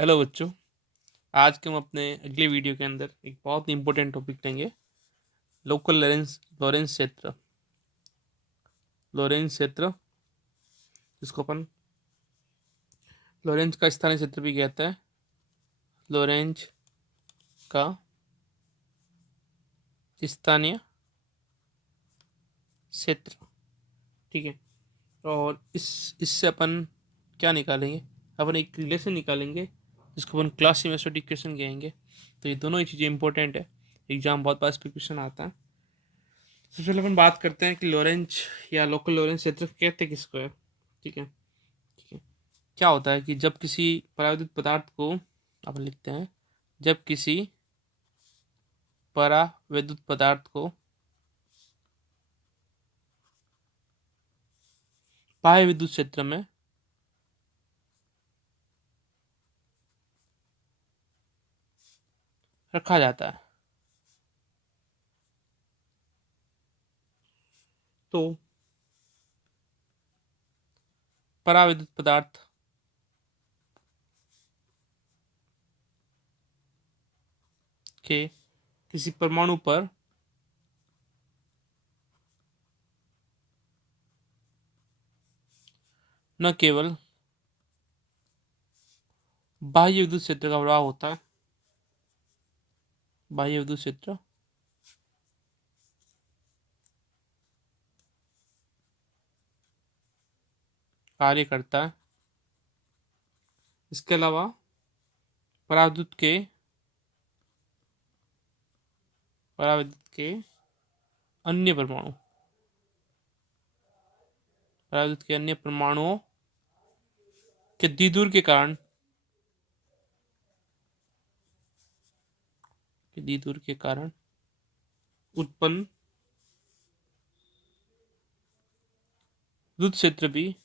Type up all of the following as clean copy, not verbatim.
Hello बच्चों। आज के हम अपने अगले वीडियो के अंदर एक बहुत ही इंपॉर्टेंट टॉपिक लेंगे। लोकल लॉरेंस क्षेत्र। लॉरेंस क्षेत्र जिसको अपन लॉरेंस का स्थानीय क्षेत्र भी कहता है। लॉरेंस का स्थानीय क्षेत्र। ठीक है। और इससे अपन क्या निकालेंगे? अपन एक रिलेशन निकालेंगे जिसको अपन क्लास मेथड इक्वेशन कहेंगे। तो ये दोनों ही चीज़ें इंपॉर्टेंट है। एग्जाम बहुत बार इस पे क्वेश्चन आता है। सबसे पहले अपन बात करते हैं कि लॉरेंस या लोकल लॉरेंस क्षेत्र कहते किसको है। ठीक है। ठीक है। क्या होता है कि जब किसी पराविद्युत पदार्थ को अपन लिखते हैं, जब किसी परावैद्युत पदार्थ को बाह्य विद्युत क्षेत्र में रखा जाता है तो परावैद्युत पदार्थ के किसी परमाणु पर न केवल बाह्य विद्युत क्षेत्र का प्रभाव होता है, बाह्य विद्युत क्षेत्र कार्य करता है, इसके अलावा परावैद्युत के अन्य परमाणु परावैद्युत के अन्य परमाणुओं के द्विध्रुव के कारण उत्पन्न विद्युत क्षेत्र भी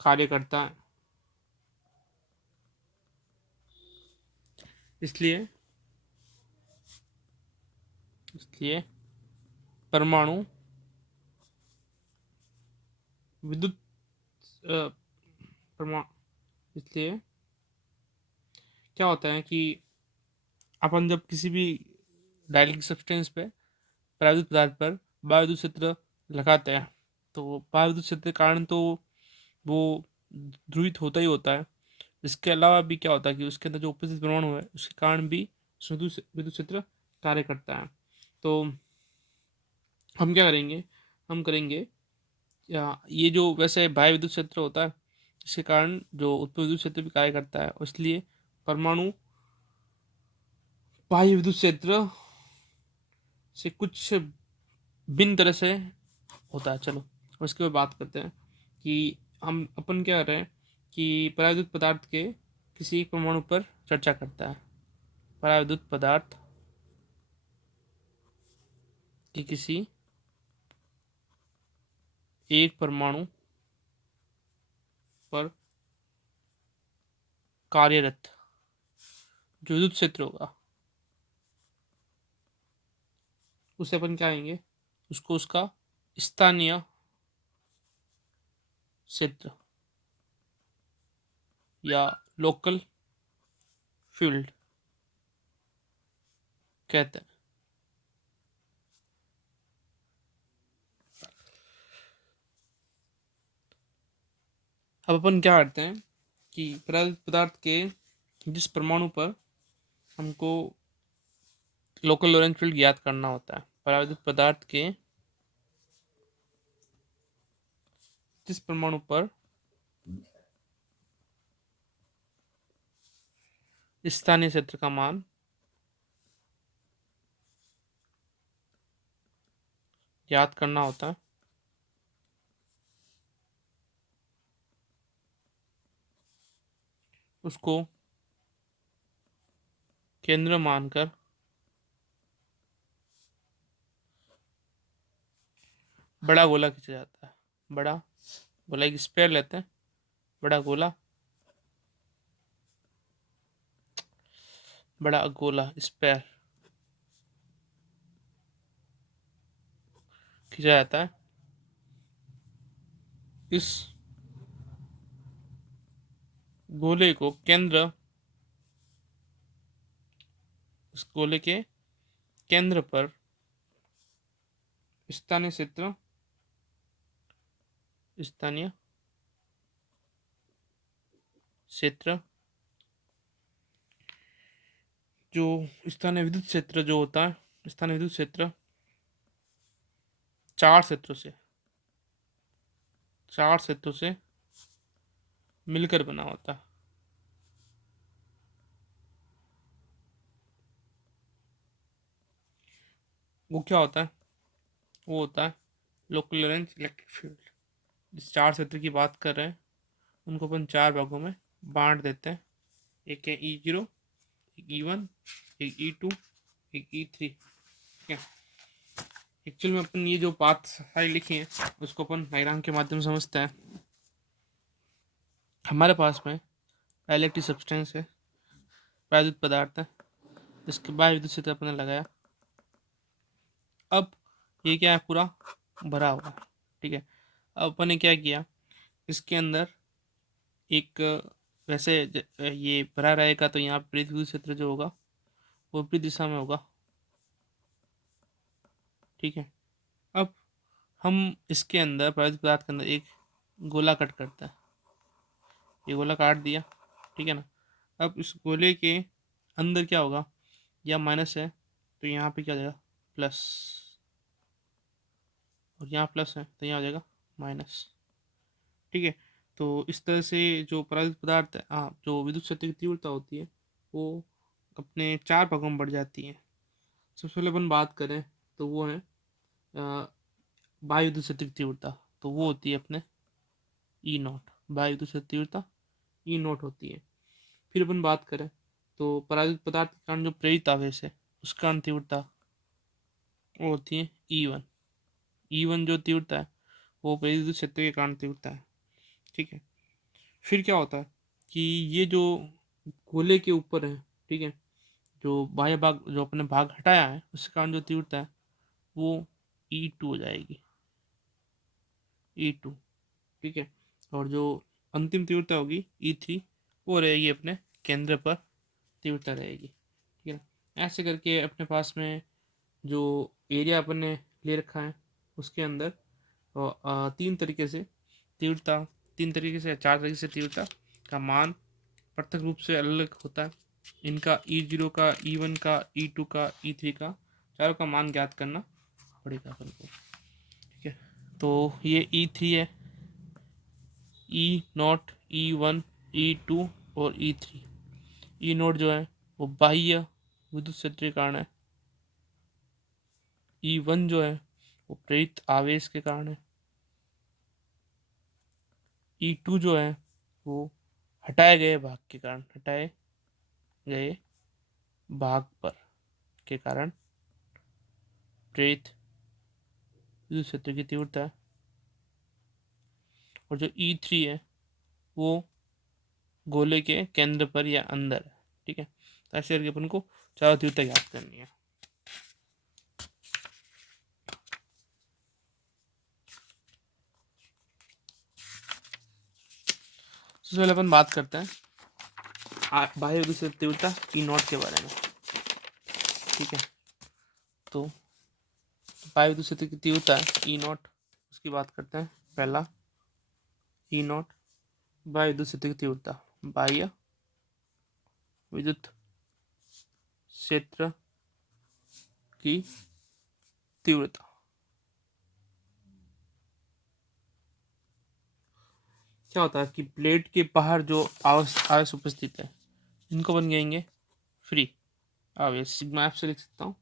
कार्य करता है। इसलिए इसलिए परमाणु विद्युत अ, परमाणु इसलिए क्या होता है कि अपन जब किसी भी डाइलेक्ट्रिक सब्सटेंस पे पराविद्युत पदार्थ पर बाह्य विद्युत क्षेत्र लगाते हैं तो बाह्य विद्युत क्षेत्र के कारण तो वो ध्रुवित होता ही होता है। इसके अलावा भी क्या होता है कि उसके अंदर जो उपस्थित परमाणु है उसके कारण भी विद्युत विद्युत क्षेत्र कार्य करता है। तो हम क्या करेंगे? हम करेंगे या ये जो वैसे बाह्य विद्युत क्षेत्र होता है इसके कारण जो उत्पन्न विद्युत क्षेत्र भी कार्य करता है, और इसलिए परमाणु बाह्य विद्युत क्षेत्र से कुछ भिन्न तरह से होता है। चलो अब इसके बाद बात करते हैं कि हम अपन क्या कर रहे हैं कि पराविद्युत पदार्थ के किसी एक परमाणु पर चर्चा करता है। पराविद्युत पदार्थ की किसी एक परमाणु पर कार्यरत जो विद्युत क्षेत्र होगा उसे अपन क्या कहेंगे? उसको उसका स्थानीय क्षेत्र या लोकल फील्ड कहते हैं। अब अपन क्या करते हैं कि पराविद्युत पदार्थ के जिस परमाणु पर हमको लोकल लोरेंस फील्ड ज्ञात करना होता है, पराविद्युत पदार्थ के जिस परमाणु पर स्थानीय क्षेत्र का मान ज्ञात करना होता है उसको केंद्र मानकर बड़ा गोला खींचा जाता है। बड़ा गोला एक स्पेयर लेते हैं, बड़ा गोला स्पेयर खींचा जाता है। इस गोले को केंद्र, उस गोले के केंद्र पर स्थानीय क्षेत्र, स्थानीय क्षेत्र जो स्थानीय विद्युत क्षेत्र जो होता है, स्थानीय विद्युत क्षेत्र चार क्षेत्रों से, चार क्षेत्रों से मिलकर बना होता है। वो क्या होता है? वो होता है लोकल लोरेंज इलेक्ट्रिक फील्ड। जिस चार क्षेत्र की बात कर रहे हैं उनको अपन चार भागों में बांट देते हैं। एक है E0, एक E1, एक E2, एक E3। ठीक है, एक्चुअल में अपन ये जो बात सारी लिखी है उसको अपन डायग्राम के माध्यम से समझते हैं। हमारे पास में इलेक्ट्रिक सब्सटेंस है, वैद्युत पदार्थ है, इसके बाद विद्युत क्षेत्र अपने लगाया। अब ये क्या है, पूरा भरा हुआ है। ठीक है, अब अपन ने क्या किया, इसके अंदर एक वैसे ये भरा रहेगा तो यहाँ प्रेरित विद्युत क्षेत्र जो होगा वो विपरीत दिशा में होगा। ठीक है, अब हम इसके अंदर प्राकृतिक पदार्थ के अंदर एक गोला कट करता है, ये गोला काट दिया। ठीक है ना, अब इस गोले के अंदर क्या होगा, या माइनस है तो यहाँ पे क्या हो जाएगा प्लस, और यहाँ प्लस है तो यहाँ हो जाएगा माइनस। ठीक है, तो इस तरह से जो परावैद्युत पदार्थ है, हाँ, जो विद्युत क्षेत्र की तीव्रता होती है वो अपने चार भागों में बढ़ जाती है। सबसे पहले अपन बात करें तो वो है बाह्य विद्युत क्षेत्र की तीव्रता, तो वो होती है अपने E0। बाह्य विद्युत क्षेत्र तीव्रता E0 होती है। फिर अपन बात करें तो परावैद्युत पदार्थ के कारण जो प्रेरित आवेश है उसके कारण तीव्रता वो होती है E1। E1 जो तीव्रता है वो प्रेरित विद्युत क्षेत्र के कारण तीव्रता है। ठीक है, फिर क्या होता है कि ये जो गोले के ऊपर है, ठीक है, जो बाह्य भाग जो अपने भाग हटाया है उसके कारण जो तीव्रता है वो E2 हो जाएगी, E2। ठीक है, और जो अंतिम तीव्रता होगी E3, वो रहेगी अपने केंद्र पर तीव्रता रहेगी। ठीक है ना, ऐसे करके अपने पास में जो एरिया अपन ने ले रखा है उसके अंदर तीन तरीके से तीव्रता, तीन तरीके से चार तरीके से तीव्रता का मान पृथक रूप से अलग अलग होता है। इनका E0 का, E1 का, E2 का, E3 का, चारों का मान ज्ञात करना पड़ेगा अपन को। ठीक है, तो ये E3 है, E0, E1, E2 और E3। E0 जो है वो बाह्य विद्युत क्षेत्र के कारण है, E1 जो है वो प्रेरित आवेश के कारण है, E2 जो है वो हटाए गए भाग के कारण, हटाए गए भाग पर के कारण प्रेरित विद्युत क्षेत्र की तीव्रता है। और जो E3 है वो गोले के केंद्र पर या अंदर है। ठीक है, तो ऐसे करके अपन को चारों तीव्रता ज्ञात करनी है। सबसे पहले अपन बात करते हैं बाह्य विद्युत क्षेत्र तीव्रता E0 के बारे में। ठीक है, तो बाह्य विद्युत क्षेत्र की तीव्रता E0, उसकी बात करते हैं। पहला E0 बाह्य विद्युत क्षेत्र की तीव्रता, बाह्य विद्युत क्षेत्र की तीव्रता। क्या होता है कि प्लेट के बाहर जो आवेश उपस्थित है इनको बन जाएंगे फ्री आवेश, सिग्मा एफ से लिख सकता हूँ।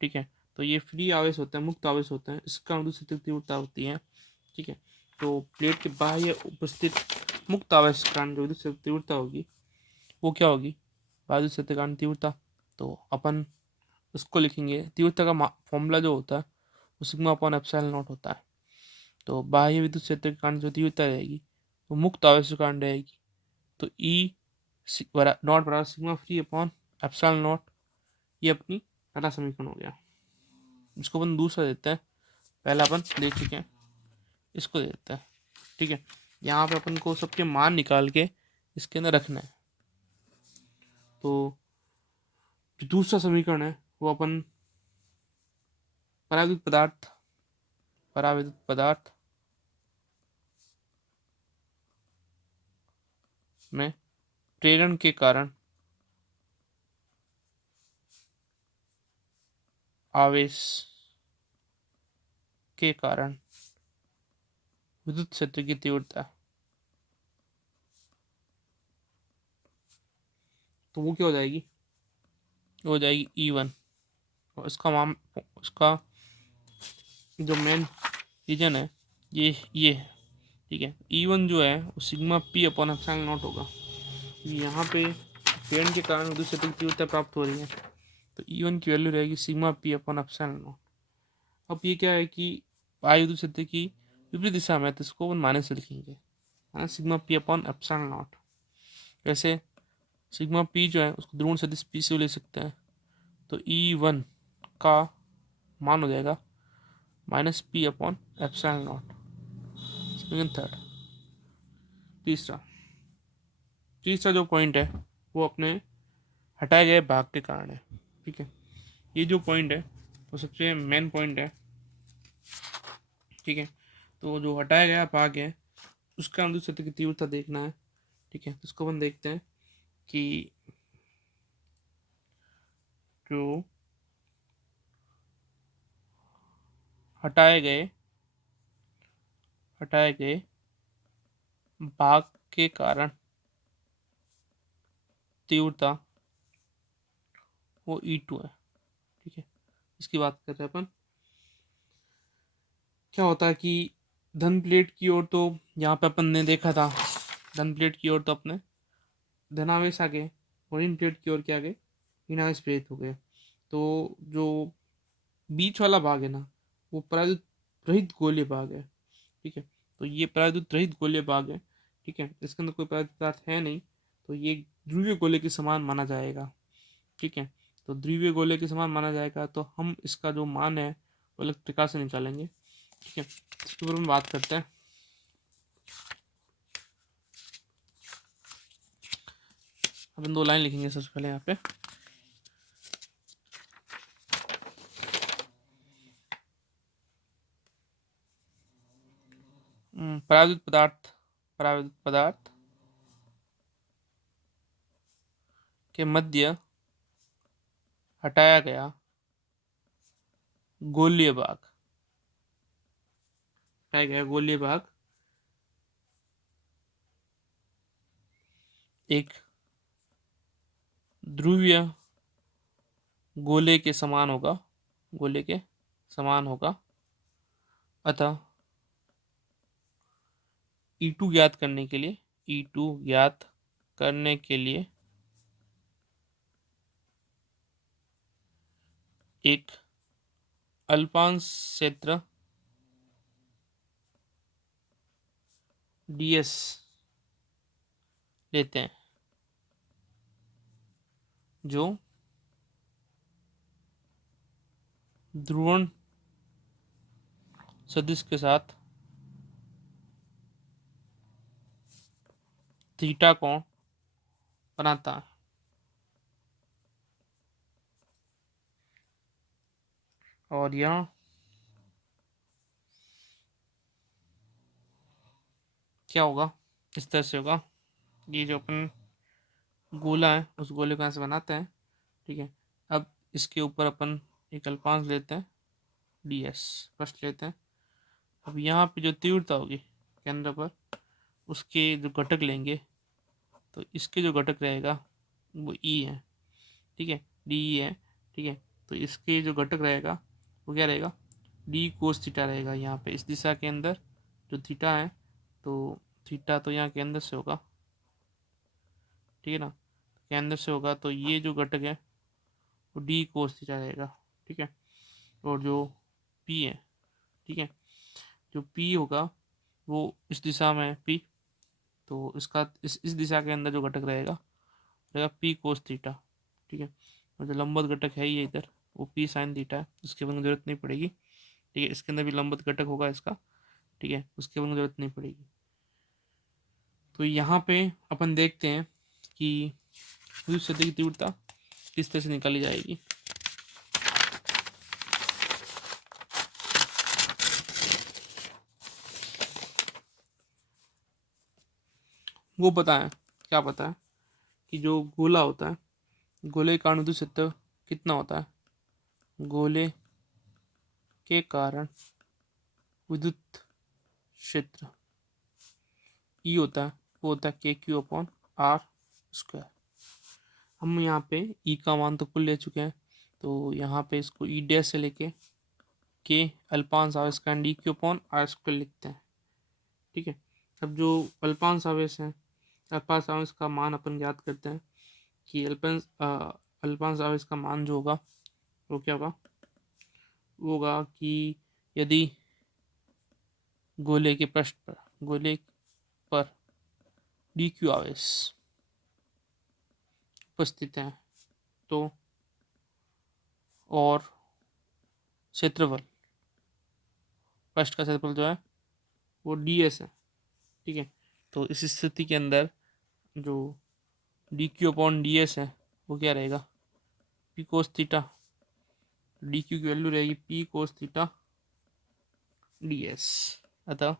ठीक है, तो ये फ्री आवेश होता है, मुक्त आवेश होता है, इसका विद्युत क्षेत्र की तीव्रता होती है। ठीक है, तो प्लेट के बाह्य उपस्थित मुक्त आवेश के कारण जो विद्युत क्षेत्र की तीव्रता होगी वो क्या होगी, बाह्य विद्युत क्षेत्र के कारण तीव्रता। तो अपन उसको लिखेंगे, तीव्रता का फॉर्मूला जो होता है वो सिग्मा अपॉन एप्सिलॉन नॉट होता है। तो बाह्य विद्युत क्षेत्र के कारण जो तीव्रता रहेगी वो मुक्त आवेश के कारण रहेगी, तो ई नॉट बराबर sigma free upon epsilon not. ये अपनी पहला समीकरण हो गया। इसको अपन दूसरा देते हैं, पहला अपन देख चुके हैं, इसको दे देते हैं। ठीक है, यहाँ पे अपन को सबके मान निकाल के इसके अंदर रखना है। तो जो दूसरा समीकरण है वो अपन पराविद्युत पदार्थ में प्रेरण के कारण आवेश के कारण विद्युत क्षेत्र की तीव्रता, तो वो क्या हो जाएगी, हो जाएगी E1। और उसका जो मेन रीजन है ये है। ठीक है, E1 जो है वो sigma P upon epsilon not होगा। यहाँ पे प्रेरण के कारण विद्युत क्षेत्र की तीव्रता प्राप्त हो रही है, तो E1 की वैल्यू रहेगी sigma P upon epsilon not. अब ये क्या है कि वायु विद्युत क्षेत्र की विपरीत दिशा में, तो इसको माइनस से लिखेंगे, है sigma P upon epsilon not. वैसे सिग्मा P जो है उसको ध्रुवण सदिश P से ले सकते हैं, तो E1 का मान हो जाएगा minus P upon epsilon not. Third तीसरा तीसरा जो पॉइंट है वो अपने हटाए गए भाग के कारण है। ठीक है, ये जो पॉइंट है वो सबसे मेन पॉइंट है। ठीक है, तो जो हटाया गया भाग है उसका विद्युत क्षेत्र की तीव्रता देखना है। ठीक है, तो इसको अपन देखते हैं कि जो हटाए गए भाग के कारण तीव्रता वो E2 है। ठीक है, इसकी बात कर रहे हैं अपन। क्या होता है कि धन प्लेट की ओर, तो यहाँ पे अपन ने देखा था धन प्लेट की ओर तो अपने धनावेश आ गए, और इन प्लेट की ओर क्या आ गए, ऋणावेश प्रेरित हो गए। तो जो बीच वाला भाग है ना वो पराविद्युत रहित गोलीय भाग है। ठीक है, तो ये पराविद्युत रहित गोलीय भाग है। ठीक है, इसके अंदर कोई पराविद्युत पदार्थ है नहीं, तो ये ध्रुवीय गोले के समान माना जाएगा। ठीक है, तो ध्रुवीय गोले के समान माना जाएगा, तो हम इसका जो मान है वो अलग प्रकार से निकालेंगे। ठीक है, इसके ऊपर हम बात करते हैं। अपन दो लाइन लिखेंगे सबसे पहले यहाँ पे। पराविद्युत पदार्थ के मध्य हटाया गया गोलीय भाग, एक ध्रुवीय गोले के समान होगा। अतः E2 ज्ञात करने के लिए एक अल्पांश क्षेत्र ds लेते हैं, जो ध्रुवण सदिश के साथ थीटा कोण बनाता है। और यह क्या होगा, इस तरह से होगा। ये जो अपन गोला है उस गोले को ऐसे बनाते हैं। ठीक है, अब इसके ऊपर अपन एक अल्पांश लेते हैं ds फर्स्ट लेते हैं। अब यहाँ पे जो तीव्रता होगी केंद्र पर, उसके जो घटक लेंगे, तो इसके जो घटक रहेगा वो E है। ठीक है, डी है। ठीक है, तो इसके जो घटक रहेगा वो क्या रहेगा, डी कोस थीटा रहेगा। यहाँ पे इस दिशा के अंदर जो थीटा है, तो थीटा तो यहाँ के अंदर से होगा। ठीक है ना, केंद्र से होगा, तो ये जो घटक है वो डी कोस थीटा रहेगा। ठीक है, और जो पी है, ठीक है, जो पी होगा वो इस दिशा में है पी, तो इसका इस दिशा के अंदर जो घटक रहेगा पी कोस थीटा। ठीक है, और जो लंबवत घटक है ये इधर, वो पी साइन थीटा है, उसके बनने की जरूरत नहीं पड़ेगी। ठीक है, इसके अंदर भी लंबवत घटक होगा इसका। ठीक है, उसके बनने की जरूरत नहीं पड़ेगी। तो यहाँ पे अपन देखते हैं कि विद्युत क्षेत्र की तीव्रता किस तरह से निकाली जाएगी। वो पता है, क्या पता है कि जो गोला होता है, गोले के कारण विद्युत क्षेत्र कितना होता है? गोले के कारण विद्युत क्षेत्र ई होता है, वो होता है KQ/R²। हम यहाँ पे ई का मान तो कुल ले चुके हैं, तो यहाँ पे इसको ई डैश से लेके के अल्पांश आवेश का DQ/R² लिखते हैं। ठीक है, अब जो अल्पांश आवेश है, अल्पांश आवेश का मान अपन ज्ञात करते हैं कि अल्पांश आवेश का मान जो होगा वो क्या होगा? वो होगा कि यदि गोले के पृष्ठ पर, गोले पर DQ आवेश उपस्थित है तो और क्षेत्रफल, पृष्ठ का क्षेत्रफल जो है वो DS है। ठीक है, तो इस स्थिति के अंदर जो DQ/DS है वो क्या रहेगा? P cos theta. DQ की वैल्यू रहेगी P cos थीटा DS। अतः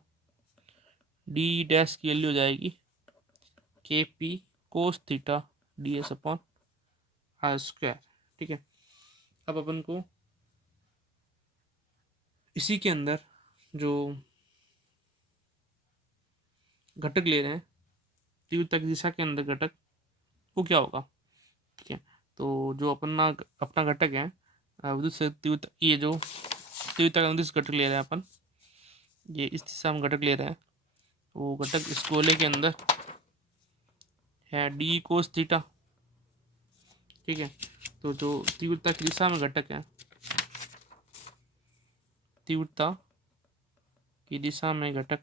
D डैश की वैल्यू हो जाएगी KP cos थीटा DS/R²। ठीक है, अब अपन को इसी के अंदर जो घटक ले रहे हैं, तीव्रता की दिशा के अंदर घटक, वो क्या होगा? ठीक है, तो जो अपना घटक है विद्युत से तीव्रता, ये जो तीव्रता का विद्युत घटक ले रहे हैं अपन, ये इस दिशा में घटक ले रहे हैं, वो घटक इस गोले के अंदर है D cos थीटा। ठीक है, तो जो तीव्रता की दिशा में घटक है, तीव्रता की दिशा में घटक,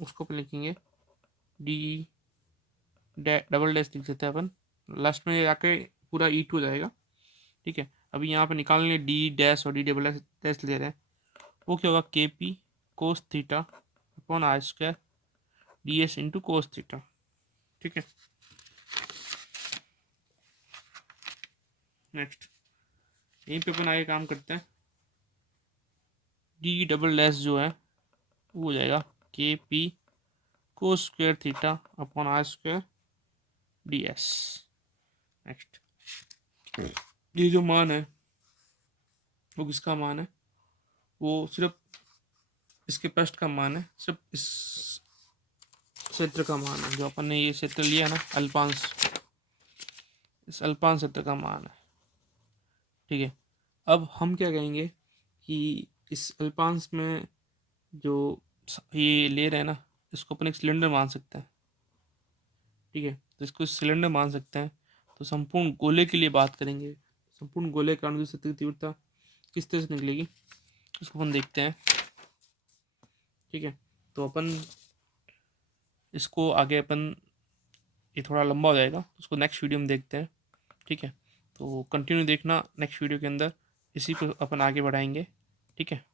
उसको अपन लिखेंगे D डबल डैश लिख देते हैं अपन, लास्ट में जाके पूरा E2 हो जाएगा। ठीक है, अभी यहाँ पे निकालने D डैश और D डबल डैश ले रहे हैं, वो क्या होगा? KP cos थीटा/R² DS into cos theta. ठीक है, नेक्स्ट यहीं पे अपन आगे काम करते हैं। D डबल डैश जो है वो हो जाएगा KP cos² थीटा/R² DS। नेक्स्ट, ये जो मान है वो किसका मान है? वो सिर्फ इसके पृष्ठ का मान है, सिर्फ इस क्षेत्र का मान है, जो अपन ने ये क्षेत्र लिया ना अल्पांश, इस अल्पांश क्षेत्र का मान है। ठीक है, अब हम क्या कहेंगे कि इस अल्पांश में जो ये ले रहे हैं ना, इसको अपन एक सिलेंडर मान सकते हैं। ठीक है, तो इसको सिलेंडर मान सकते हैं, तो संपूर्ण गोले के लिए बात करेंगे, संपूर्ण गोले का अनुदिश की तीव्रता किस तरह से निकलेगी इसको अपन देखते हैं। ठीक है, तो अपन इसको आगे अपन, ये थोड़ा लंबा हो जाएगा, उसको नेक्स्ट वीडियो में देखते हैं। ठीक है, तो कंटिन्यू देखना नेक्स्ट वीडियो के अंदर, इसी को अपन आगे बढ़ाएंगे। ठीक है।